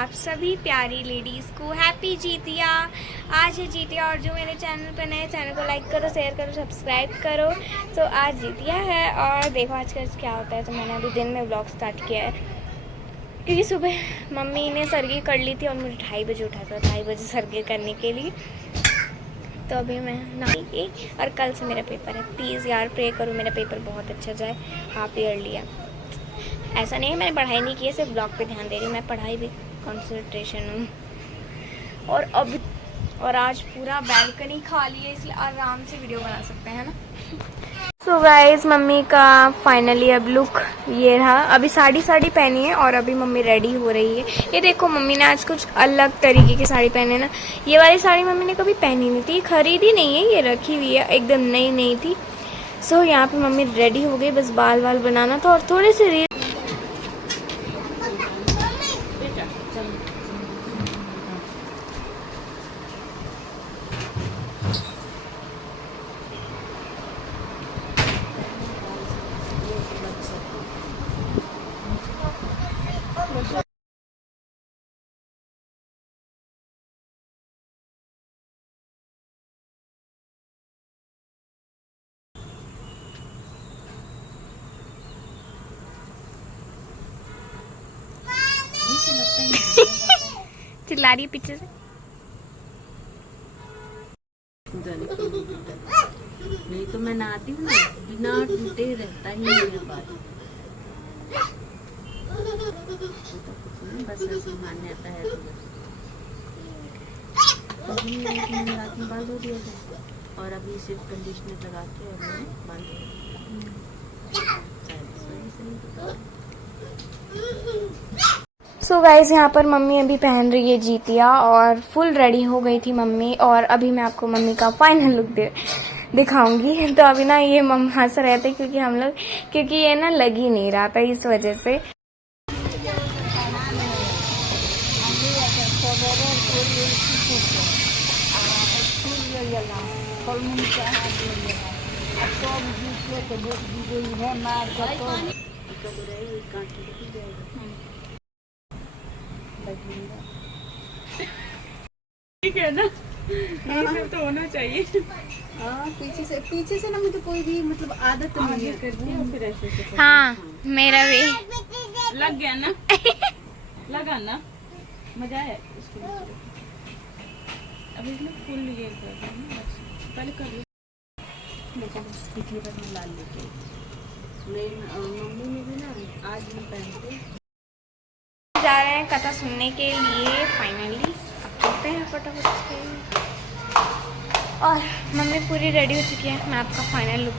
आप सभी प्यारी लेडीज़ को हैप्पी जीतिया। आज है जीतिया और जो मेरे चैनल पर नए, चैनल को लाइक करो, शेयर करो, सब्सक्राइब करो। तो आज जीतिया है और देखो आज का क्या होता है। तो मैंने अभी दिन में व्लॉग स्टार्ट किया है क्योंकि सुबह मम्मी ने सरगी कर ली थी और मुझे 2:30 बजे उठा था, 2:30 बजे सरगी करने के लिए। तो अभी मैं नहाई गई और कल से मेरा पेपर है। प्लीज़ यार प्रे करो मेरा पेपर बहुत अच्छा जाए। हाफ ईयर लिया, ऐसा नहीं है मैंने पढ़ाई नहीं की है, सिर्फ ब्लॉग पे ध्यान दे रही हूँ। मैं पढ़ाई भी कंसंट्रेशन हूँ। और आज पूरा बैल्कनी खाली है इसलिए आराम से वीडियो बना सकते हैं ना। सो गाइस मम्मी का फाइनली अब लुक ये रहा। अभी साड़ी पहनी है और अभी मम्मी रेडी हो रही है। ये देखो मम्मी ने आज कुछ अलग तरीके की साड़ी पहने ना। ये वाली साड़ी मम्मी ने कभी पहनी नहीं थी, खरीदी नहीं है, ये रखी हुई है, एकदम नई थी। सो यहाँ पे मम्मी रेडी हो गई, बस बाल बनाना था और थोड़े से चिल्ला रही है पीछे से। नहीं तो मैं नहाती हूँ ना, बिना टूटे रहता ही नहीं है बाल। बस ऐसे मान्यता है। तो रात में बाल धो दिया था और अभी सिर्फ कंडीशनर लगा के और मैंने बाल धो। सो गाइस यहाँ पर मम्मी अभी पहन रही है जीतिया और फुल रेडी हो गई थी मम्मी। और अभी मैं आपको मम्मी का फाइनल लुक दिखाऊंगी। तो अभी ना ये मम्मी हंस रहे थे क्योंकि ये ना लग ही नहीं रहा था, इस वजह से। ठीक है ना, ये सब तो होना चाहिए। हाँ, पीछे से ना मुझे कोई भी मतलब आदत नहीं है करनी है, फिर ऐसे से। हाँ मेरा भी लग गया ना। लगा ना, मजा है इसको। अभी इसमें फुल ये पहले कर लो। पिछली बार में लाल लेके मम्मी ने भी ना आज भी पहनते जा रहे हैं कथा सुनने के लिए। फाइनली अब चलते हैं फटाफट से। और मम्मी पूरी रेडी हो चुकी है, मैं आपका फाइनल लुक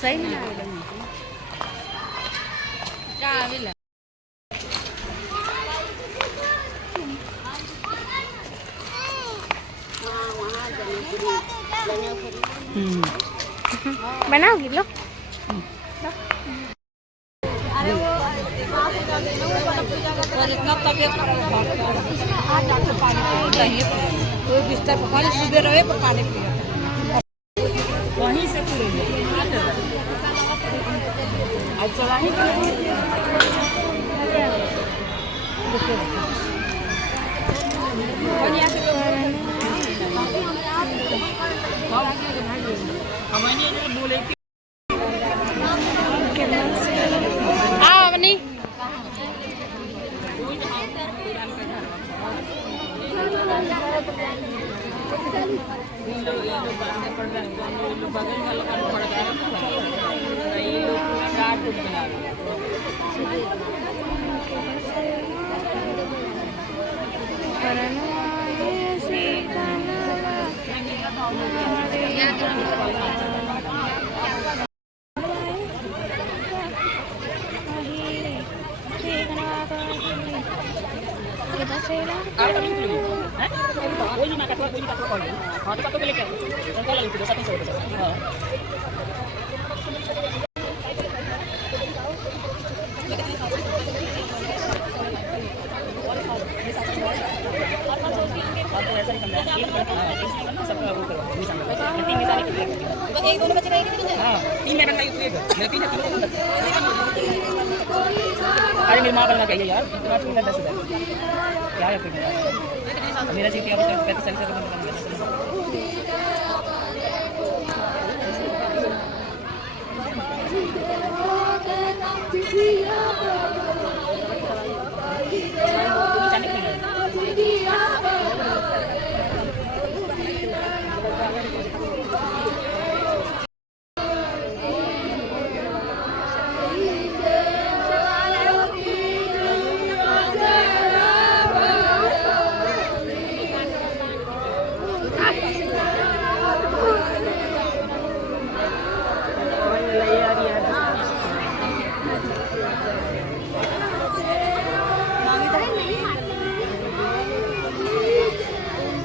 सही में क्या आवेला। बनाओगी लो। और इतना तबियत कोई बिस्तर पर पानी सुबह रहे पर पानी पिया वहीं से अच्छा बोले बगल वाला पड़ गया ये लोग पूरा गाठ उठ बना हाँ तो सबको लेके आओ उनको ले लो सब सब हां एक दोनों बच्चे रहेंगे कितने? हां तीन में बनना है मेरा तीन है अरे मेरी मां बनना चाहिए यार इतना छोटा 10,000 क्या है फिर मेरा जीती अब 35 साल से बनना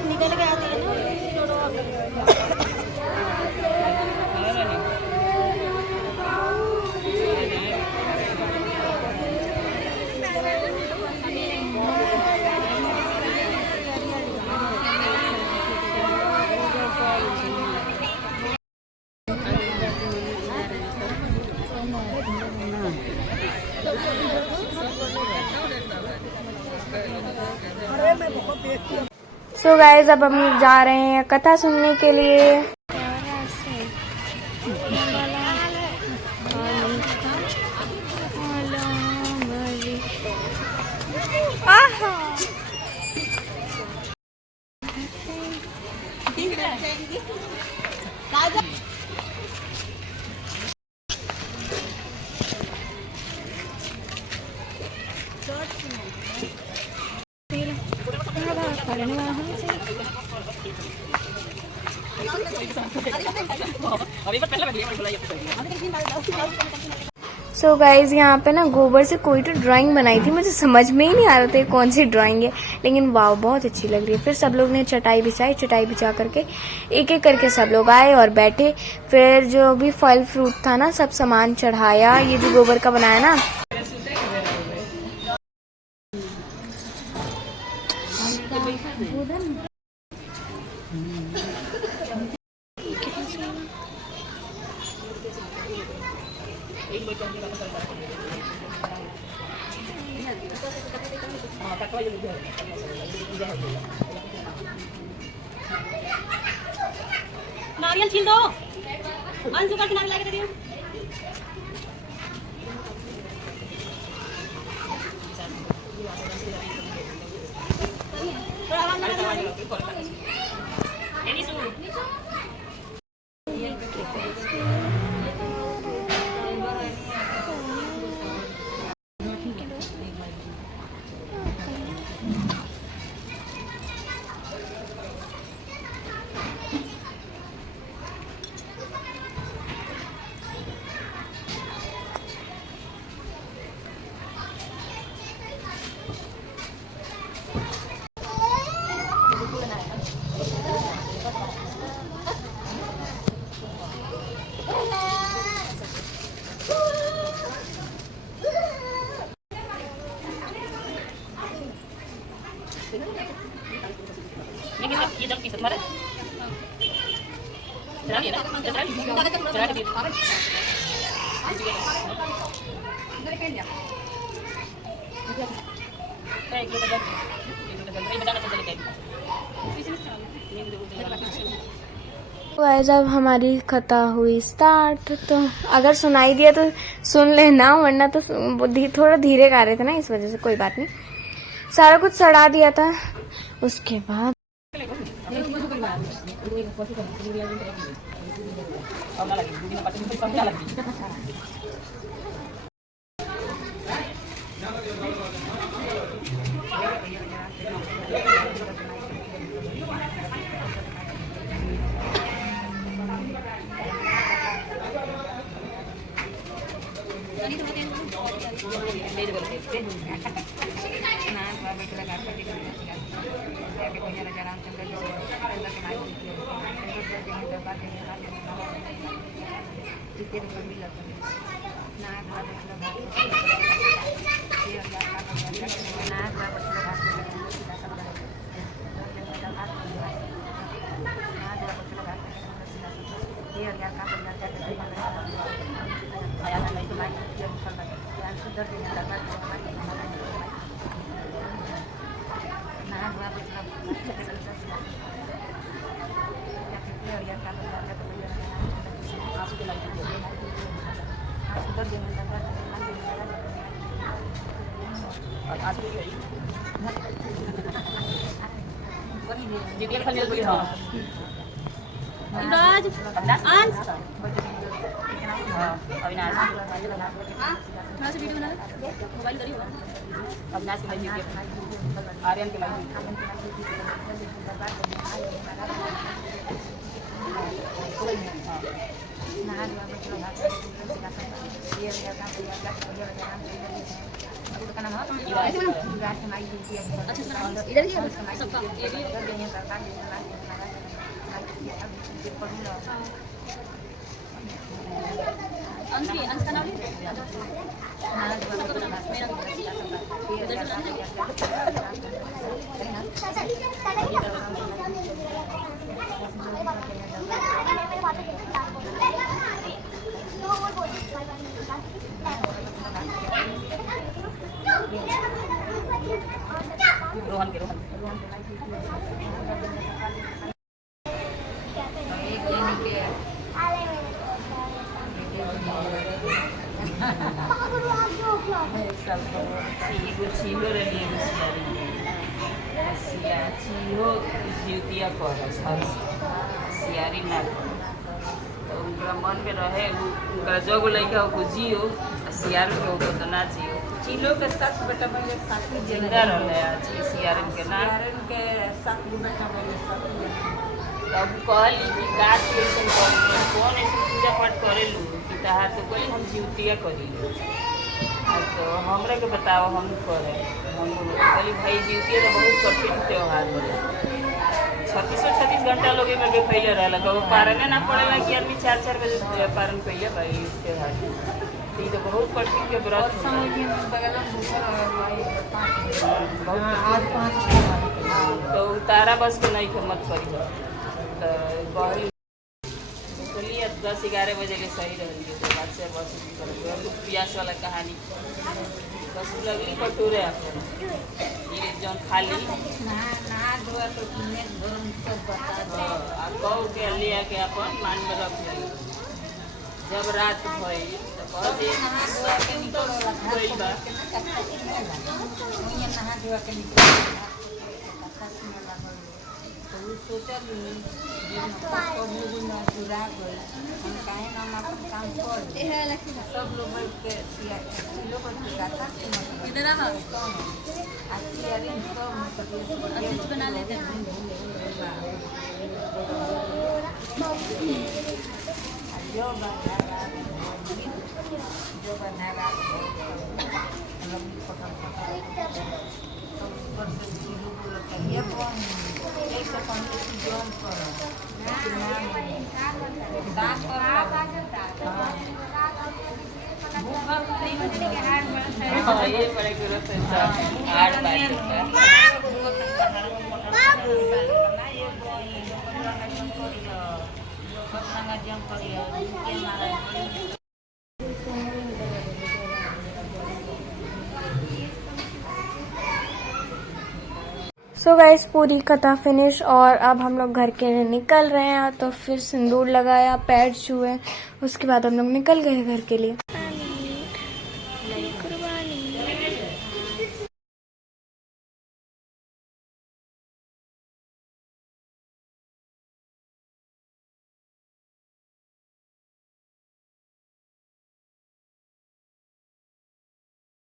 निकल के आते हैं सो गाइज अब हम जा रहे हैं कथा सुनने के लिए। सो गाइज यहाँ पे ना गोबर से कोई तो ड्राइंग बनाई थी, मुझे समझ में ही नहीं आ रहा था कौन सी ड्राइंग है, लेकिन वाह बहुत अच्छी लग रही है। फिर सब लोग ने चटाई बिछाई, चटाई बिछा करके एक एक करके सब लोग आए और बैठे। फिर जो भी फल फ्रूट था ना सब सामान चढ़ाया। ये जो गोबर का बनाया ना नारियल छील दो अंशु का किनारे लाके दे दियो थोड़ा आराम लगा ये जब पीस तुम्हारा चला लिया ना चला के गाइस अब हमारी कथा हुई स्टार्ट। तो अगर सुनाई दिया तो सुन लेना, वरना तो थोड़ा धीरे गा रहे थे ना, इस वजह से कोई बात नहीं। सारा कुछ सड़ा दिया था। उसके बाद जीतिया का खाली बोली हाँ राज अंश हाँ अविनाश कहाँ से वीडियो बना मोबाइल करी हुआ अविनाश के भाई जीतिया आर्यन के भाई इधर ही सबका ये भी अंश का नाम रोहन के रोहन जीतिया सियारी ना तो उनका मन में रहे उनका जो लड़का हो जियो सियार के हो तो ना जियो चिलो के साथ बेटा मेरे साथी जिंदा रहे आज सियार के ना के साथ बेटा मेरे साथ अब कहली कि का कैसे करी कौन ऐसे पूजा पाठ करेलू कि तहार तो कहली हम जीवतिया करी तो हमरा के बताओ हम करे हम कहली भाई जीवतिया तो बहुत कठिन त्योहार होला 36 घंटा लोग में बैठले रहला कब पारन ना पड़ेला कि आदमी 4 बजे पारन कइले भाई त्योहार तो ये तो बहुत कठिन के व्रत तो तारा बस के नहीं के मत करी तो चलिए 10-11 बजे के सही रही तो बात से बस प्यास वाला कहानी बस लगली कटोरे आप ये जौन खाली कह के लिया के अपन मान में रख ली जब रात भई तो सब लोग बैठ के इधर आओ कुछ बना लेते हैं जो बनाएगा ये कौन एक सेकंड जोन करो दांत और ये बड़े गुरु से 8 बार सो गाइस पूरी कथा फिनिश और अब हम लोग घर के लिए निकल रहे हैं तो फिर सिंदूर लगाया पैर छुए उसके बाद हम लोग निकल गए घर के लिए।